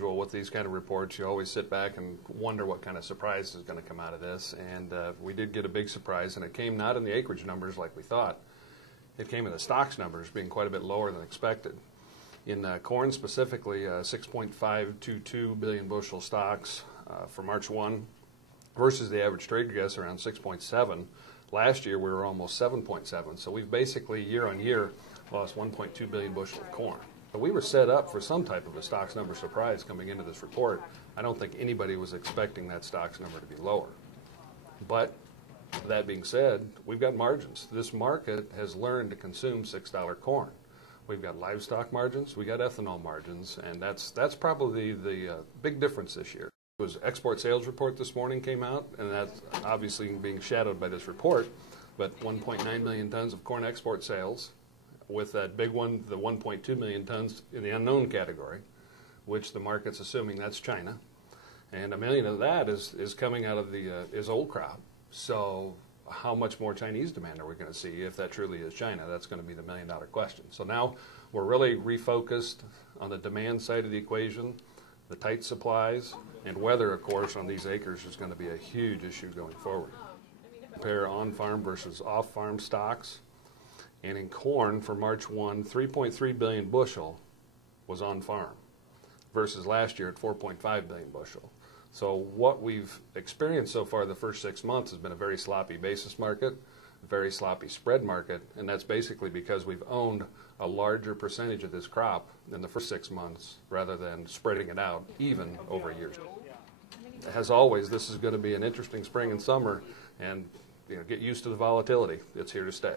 usual with these kind of reports. You always sit back and wonder what kind of surprise is going to come out of this. And we did get a big surprise, and it came not in the acreage numbers like we thought. It came in the stocks numbers being quite a bit lower than expected. In corn specifically, 6.522 billion bushel stocks for March 1 versus the average trade guess around 6.7. Last year we were almost 7.7. So we've basically year on year lost 1.2 billion bushel of corn. But we were set up for some type of a stocks number surprise coming into this report. I don't think anybody was expecting that stocks number to be lower. But that being said, we've got margins. This market has learned to consume $6 corn. We've got livestock margins, we got ethanol margins, and that's probably the big difference this year. It was export sales report this morning came out, and that's obviously being shadowed by this report, but 1.9 million tons of corn export sales, with that big one, the 1.2 million tons in the unknown category, which the market's assuming that's China, and 1 million of that is coming out of the is old crop. So how much more Chinese demand are we going to see if that truly is China? That's going to be the million-dollar question. So now we're really refocused on the demand side of the equation, the tight supplies, and weather, of course, on these acres is going to be a huge issue going forward. Compare on-farm versus off-farm stocks. And in corn for March 1, 3.3 billion bushel was on-farm versus last year at 4.5 billion bushel. So what we've experienced so far the first 6 months has been a very sloppy basis market, a very sloppy spread market, and that's basically because we've owned a larger percentage of this crop in the first 6 months rather than spreading it out even over years. As always, this is going to be an interesting spring and summer, and get used to the volatility. It's here to stay.